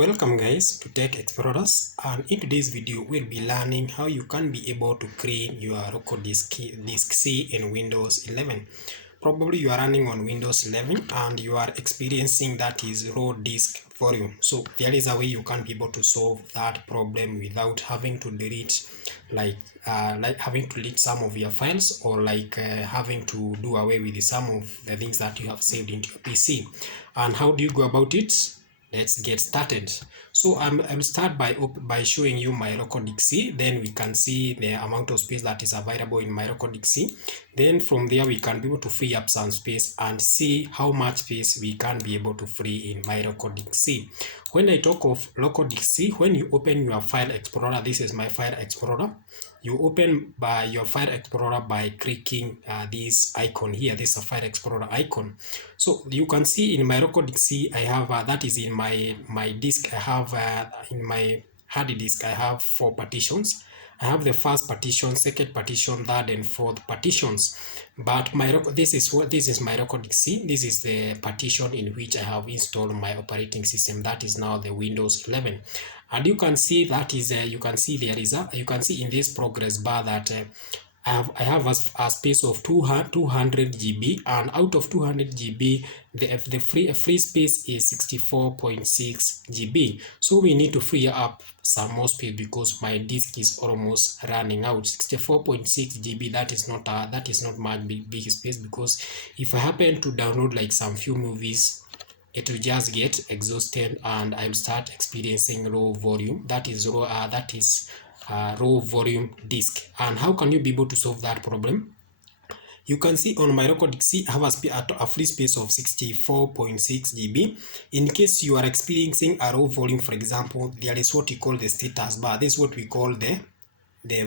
Welcome guys to Tech Explorers, and in today's video we'll be learning how you can be able to create your local disk C in Windows 11. Probably you are running on Windows 11 and you are experiencing that is raw disk volume. So there is a way you can be able to solve that problem without having to delete like having to delete some of your files, or having to do away with some of the things that you have saved into your PC. And how do you go about it? Let's get started. So I'll start by showing you my local disk C. Then we can see the amount of space that is available in my local disk C. Then from there we can be able to free up some space and see how much space we can be able to free in my local disk C. When I talk of local disk C, when you open your file explorer, this is my file explorer. You open by your file explorer by clicking this icon here. This is a file explorer icon. So you can see in my local disk C, I have that is in my disk. I have in my hard disk, I have 4 partitions. I have the first partition, second partition, third and fourth partitions. But this is my local disk C. This is the partition in which I have installed my operating system. That is now the Windows 11. And you can see that is you can see there is you can see in this progress bar that I have a space of 200 GB, and out of 200 GB the free space is 64.6 GB. So we need to free up some more space because my disk is almost running out. 64.6 GB, that is not much big space, because if I happen to download like some few movies, it will just get exhausted and I'll start experiencing low volume. That is raw volume disk. And how can you be able to solve that problem? You can see on my local disk C, I have a free space of 64.6 GB. In case you are experiencing a low volume, for example, there is what we call the status bar. This is what we call the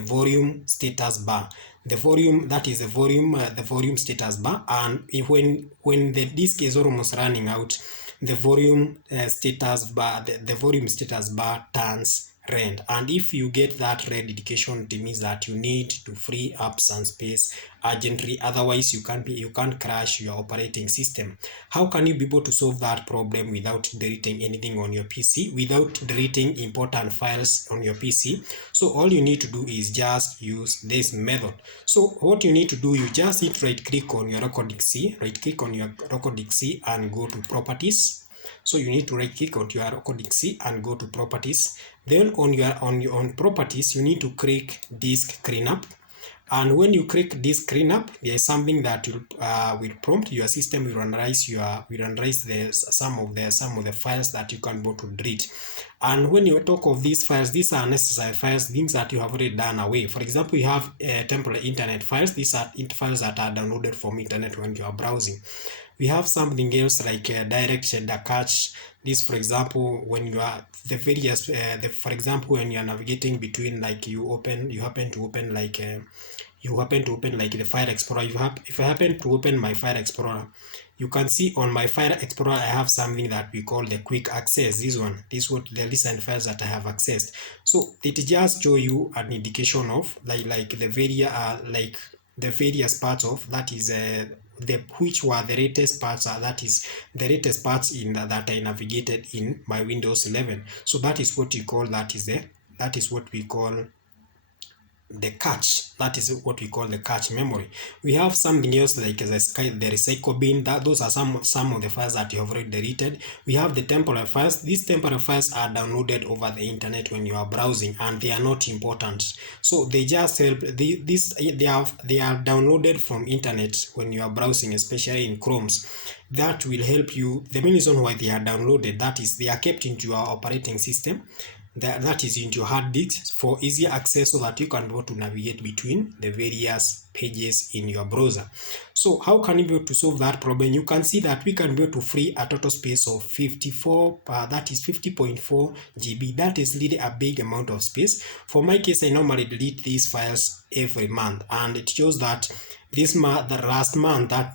volume status bar. The volume, that is the volume status bar. And when the disk is almost running out, the volume status bar, the volume status bar turns red. And if you get that red indication, it means that you need to free up some space urgently. Otherwise you can't crash your operating system. How can you be able to solve that problem without deleting anything on your PC, without deleting important files on your PC? So all you need to do is just use this method. So what you need to do, you just hit right click on your local disk C, and go to properties. So you need to right click on your local disk C and go to properties. Then on properties, you need to click disk cleanup. And when you click disk cleanup, there is something that will prompt your system. Will analyze some of the files that you can go to delete. And when you talk of these files, these are necessary files, things that you have already done away. For example, you have temporary internet files. These are files that are downloaded from internet when you are browsing. We have something else like direct shader cache. This, for example, when you are for example, when you are navigating between, like you happen to open like the file explorer. If I happen to open my file explorer, you can see on my file explorer I have something that we call the quick access. This is what the recent files that I have accessed. So it just show you an indication of the various parts of that is which were the latest parts, that is the latest parts in that I navigated in my Windows 11. So that is what we call the cache. That is what we call the cache memory. We have something else like the recycle bin. Those are some of the files that you have already deleted. We have the temporary files. These temporary files are downloaded over the internet when you are browsing, and they are not important. So they just help. They are downloaded from internet when you are browsing, especially in Chromes. That will help you. The main reason why they are downloaded, that is they are kept into your operating system. That is into your hard disk for easier access, so that you can go to navigate between the various pages in your browser. So how can you be able to solve that problem? You can see that we can be able to free a total space of 50.4 GB. That is really a big amount of space. For my case, I normally delete these files every month, and it shows that this month, last month I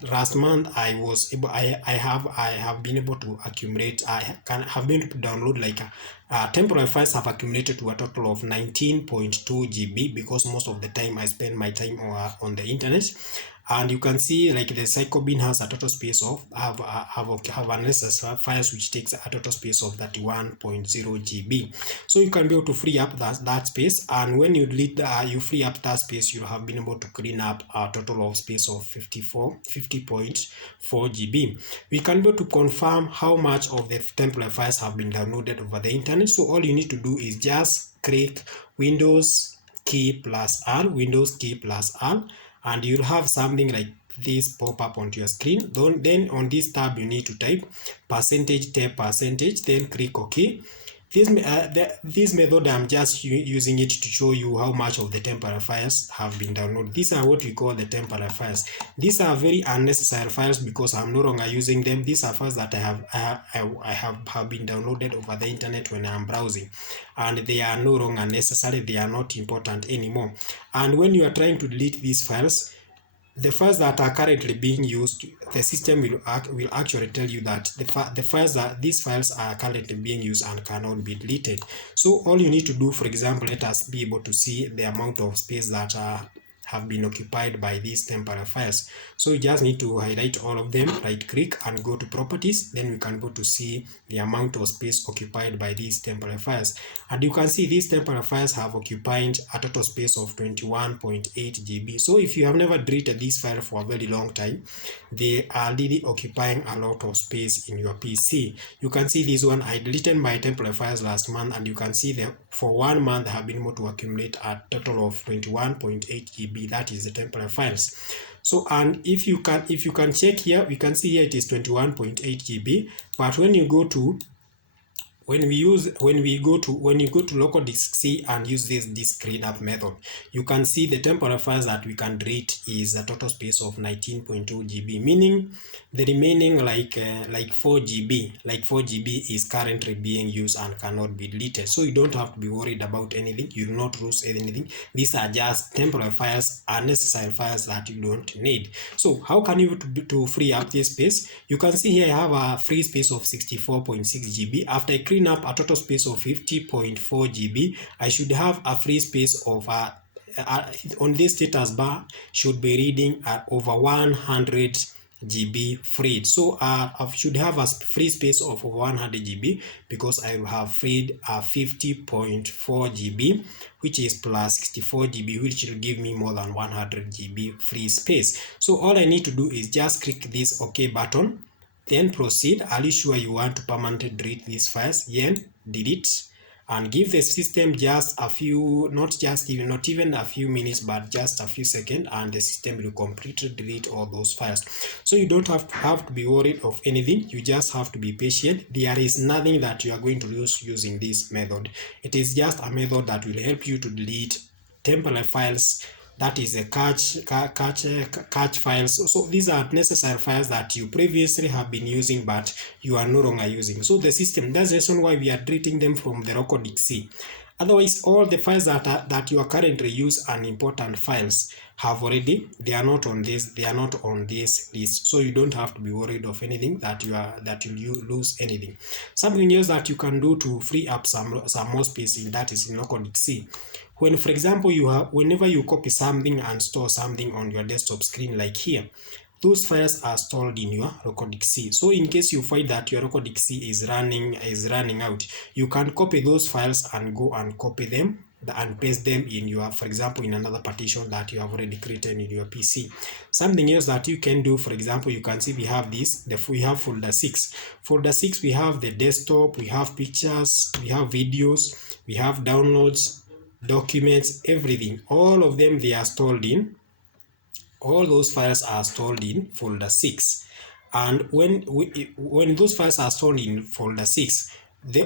have been able to accumulate. I have been able to download like temporary files have accumulated to a total of 19.2 GB, because most of the time I spend my time on the internet. and you can see like the CycleBin has a total space of have unnecessary files which takes a total space of 31.0 GB. So you can be able to free up that space, and when you delete you free up that space, you have been able to clean up a total of space of 50.4 GB. We can be able to confirm how much of the template files have been downloaded over the internet. So all you need to do is just click Windows key plus R, Windows key plus R, and you'll have something like this pop up onto your screen. Then on this tab you need to type percentage, type percentage, then click OK. This method I'm just using it to show you how much of the temporary files have been downloaded. These are what we call the temporary files. These are very unnecessary files because I'm no longer using them. These are files that I have been downloaded over the internet when I'm browsing, and they are no longer necessary. They are not important anymore. And when you are trying to delete these files, the files that are currently being used, the system will actually tell you that these files are currently being used and cannot be deleted. So all you need to do, for example, let us be able to see the amount of space that have been occupied by these temporary files. So you just need to highlight all of them, right click and go to properties. Then we can go to see the amount of space occupied by these temporary files, and you can see these temporary files have occupied a total space of 21.8 GB. So if you have never deleted this file for a very long time, they are really occupying a lot of space in your PC. You can see this one, I deleted my temporary files last month, and you can see that for 1 month I have been able to accumulate a total of 21.8 GB. That is the temporary files. So, and if you can check here, we can see here it is 21.8 GB, but when you go to when you go to local disk C and use this disk cleanup method, you can see the temporary files that we can delete is a total space of 19.2 GB, meaning the remaining like 4 GB is currently being used and cannot be deleted. So you don't have to be worried about anything. You will not lose anything. These are just temporary files, unnecessary files that you don't need. So how can you to free up this space? You can see here I have a free space of 64.6 GB. After I clean up a total space of 50.4 GB, I should have a free space of on this status bar should be reading at over 100 GB freed. So I should have a free space of 100 GB because I will have freed 50.4 GB, which is plus 64 GB, which will give me more than 100 GB free space. So all I need to do is just click this OK button, then proceed. Are you sure you want to permanently delete these files? Then delete, and give the system just a few, not even a few minutes, but just a few seconds, and the system will completely delete all those files. So you don't have to be worried of anything. You just have to be patient. There is nothing that you are going to lose using this method. It is just a method that will help you to delete temporary files, that is a cache files. So these are necessary files that you previously have been using but you are no longer using. So the system, that's the reason why we are deleting them from the local disk C. Otherwise, all the files that you are currently use and important files they are not on this list. So you don't have to be worried of anything that you lose anything. Something else that you can do to free up some more space that is in local disk C. When, for example, whenever you copy something and store something on your desktop screen like here, those files are stored in your local disk C. So in case you find that your local disk C is running out, you can copy those files and go and copy them and paste them in your, for example, in another partition that you have already created in your PC. Something else that you can do, for example, you can see we have we have folder 6. Folder 6, we have the desktop, we have pictures, we have videos, we have downloads, documents, everything. All of them, they are stored in, all those files are stored in folder 6. And when those files are stored in folder 6,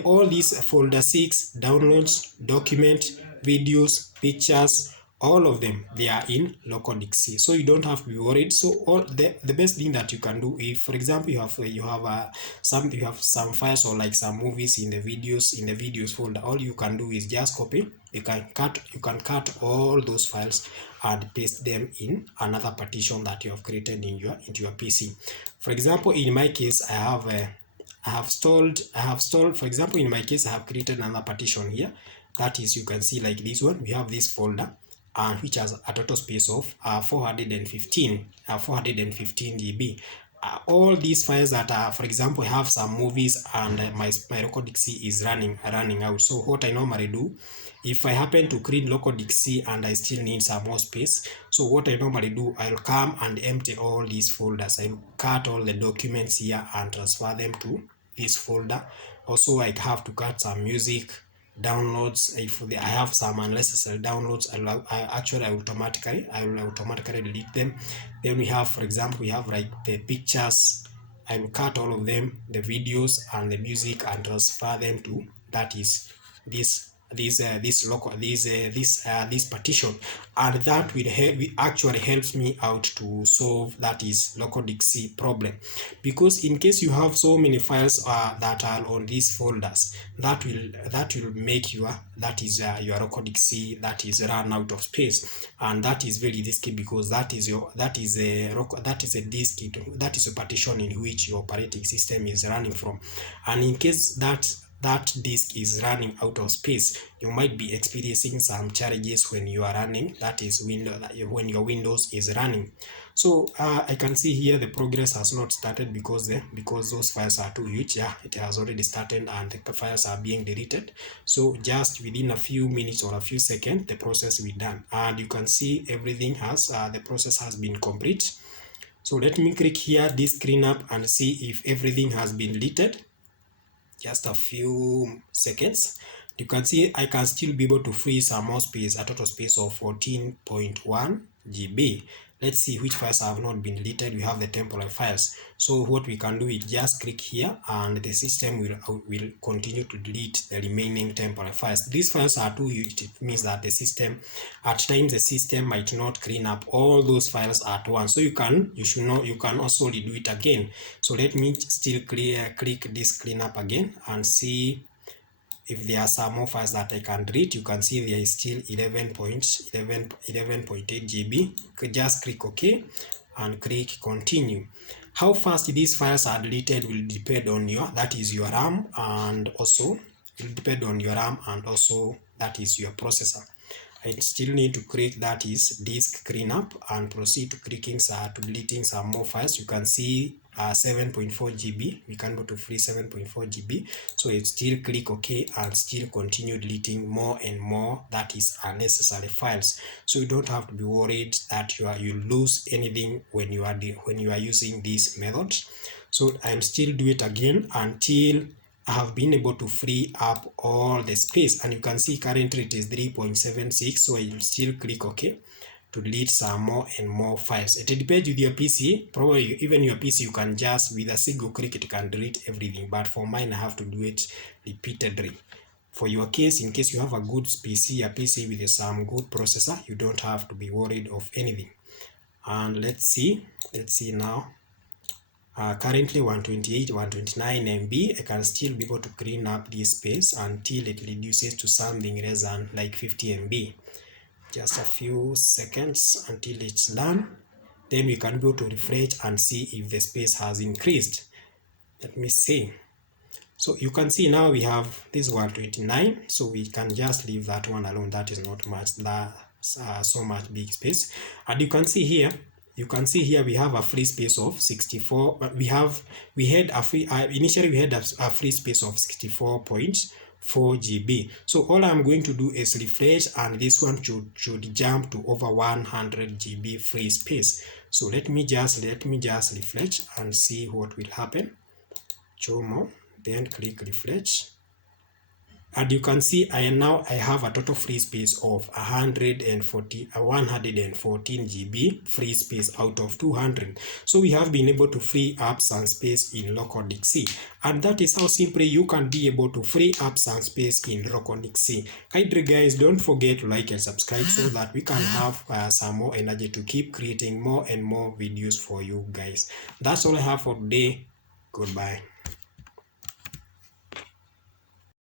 all these folder 6, downloads, document, videos, pictures, all of them, they are in local disk C. So you don't have to be worried. So the best thing that you can do, if for example you have some files or like some movies in the videos folder, all you can do is just copy. You can cut all those files and paste them in another partition that you have created into your PC. For example, in my case, I have stored, for example, in my case, I have created another partition here. That is, you can see like this one, we have this folder. and which has a total space of 415 GB. All these files that are, for example, have some movies and my local disk C is running out. So what I normally do, if I happen to create local disk C and I still need some more space, so what I normally do, I'll come and empty all these folders. I'll cut all the documents here and transfer them to this folder. Also, I have to cut some music downloads. If I have some unnecessary downloads, I will automatically delete them. Then we have, for example, we have like the pictures. I will cut all of them, the videos and the music, and transfer them to, that is this partition, and that will actually helps me out to solve that is local disk C problem. Because in case you have so many files that are on these folders, that will make your local disk C that is run out of space, and that is very risky, because that is a disk, that is a partition in which your operating system is running from, and in case that disk is running out of space, you might be experiencing some challenges when you are running, that is when your Windows is running. So I can see here the progress has not started because those files are too huge. Yeah, it has already started and the files are being deleted. So just within a few minutes or a few seconds, the process will be done, and you can see everything has the process has been complete. So let me click here disk cleanup and see if everything has been deleted. Just a few seconds. You can see I can still be able to free some more space, a total space of 14.1 GB. Let's see which files have not been deleted. We have the temporary files. So what we can do is just click here and the system will continue to delete the remaining temporary files. These files are too huge. It means that at times the system might not clean up all those files at once. So you can also redo it again. So let me still click this cleanup again and see if there are some more files that I can delete. You can see there is still 11.8 GB. Just click OK and click continue. How fast these files are deleted will depend on your RAM, and also it will depend on your RAM, and also that is your processor. I still need to click that is disk cleanup and proceed to deleting some more files. You can see 7.4 GB. We can go to free 7.4 GB. So it still click OK and still continue deleting more and more that is unnecessary files. So you don't have to be worried that you lose anything when you are using this method. So I'm still do it again until I have been able to free up all the space, and you can see currently it is 3.76. so I will still click OK to delete some more and more files. It depends with your PC. Probably even your PC, you can just with a single click it can delete everything, but for mine I have to do it repeatedly. For your case, in case you have a good PC, a PC with some good processor, you don't have to be worried of anything. And let's see now. Currently 129 MB. I can still be able to clean up this space until it reduces to something less than like 50 MB. Just a few seconds until it's done. Then we can go to refresh and see if the space has increased. Let me see. So you can see now we have this 129, so we can just leave that one alone. That is not much, so much big space. And you can see here we have a free space of 64. Initially we had a free space of 64.4 GB. So all I'm going to do is refresh, and this one should jump to over 100 GB free space. So let me just refresh and see what will happen. Show more, then click refresh. And you can see I have a total free space of 114 GB free space out of 200. So we have been able to free up some space in local disk C, and that is how simply you can be able to free up some space in local disk C. Kindly guys, don't forget to like and subscribe so that we can have some more energy to keep creating more and more videos for you guys. That's all I have for today. Goodbye.